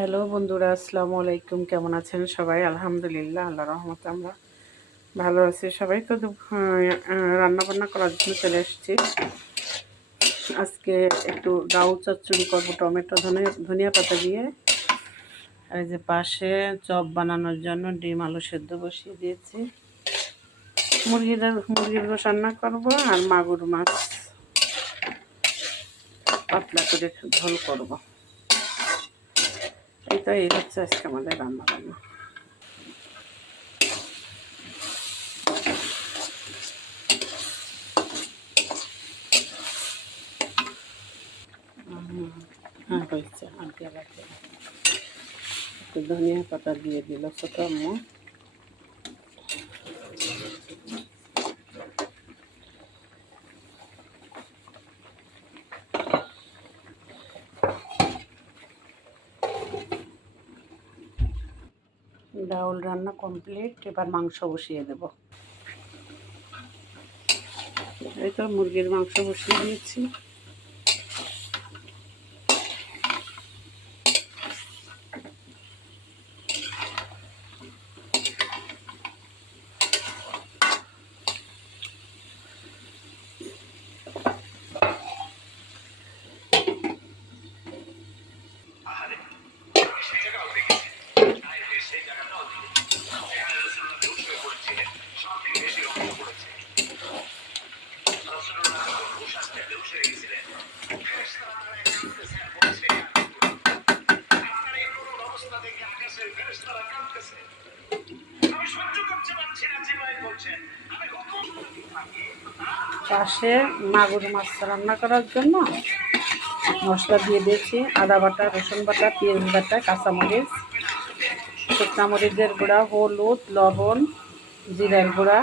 Hello বন্ধুরা, আসসালামু আলাইকুম। কেমন আছেন সবাই? আলহামদুলিল্লাহ, আল্লাহর রহমতে আমরা ভালো আছি সবাই। তো রান্না বান্না করার জন্য চলে এসেছি। আজকে একটু ডাউ চচ্চড়ি করবো টমেটো ধনিয়া পাতা দিয়ে। আর এই যে পাশে চপ বানানোর জন্য ডিম আলু সেদ্ধ বসিয়ে দিয়েছি। মুরগির গোশ রান্না করবো আর মাগুর মাছ পাতলা করে ঝোল করবো। এই হচ্ছে আজকে আমাদের রান্না বান্না। হ্যাঁ, হয়েছে। আগে রাখে একটু ধনিয়া পাতা দিয়ে দিল ছোট আম্মু। ডাউল রান্না কমপ্লিট, এবার মাংস বসিয়ে দেব। এই তো মুরগির মাংস বসিয়ে দিয়েছি। পাশে মাগুর মাছ রান্না করার জন্য মশলা দিয়ে দিয়েছি। আদা বাটা, রসুন বাটা, পেঁয়াজ বাটা, কাঁচামরিচ, শুকনা মরিচের গুঁড়া, হলুদ, লবণ, জিরার গুঁড়া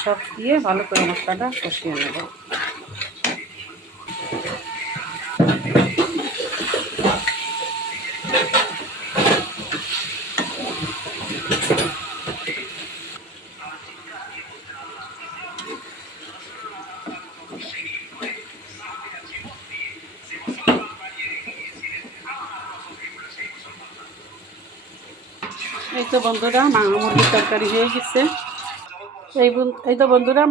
সব দিয়ে ভালো করে মশলাটা কষিয়ে নেব। এই তো বন্ধুরা মুরগির তরকারি হয়ে গেছে। এই তো বন্ধুরা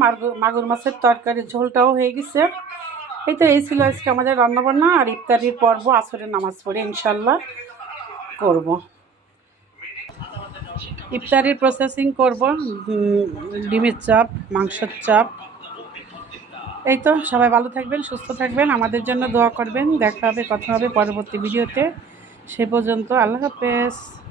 মাগুর মাছের তরকারি ঝোলটাও হয়ে গেছে। এই ছিল আজকে আমাদের রান্নাবান্না। আর ইফতারির পর্ব আসরের নামাজ পড়ে ইনশাল্লাহ করব। ইফতারির প্রসেসিং করব, ডিমের চাপ, মাংসের চাপ। এই তো সবাই ভালো থাকবেন, সুস্থ থাকবেন, আমাদের জন্য দোয়া করবেন। দেখা হবে, কথা হবে পরবর্তী ভিডিওতে। সে পর্যন্ত আল্লাহ হাফেজ।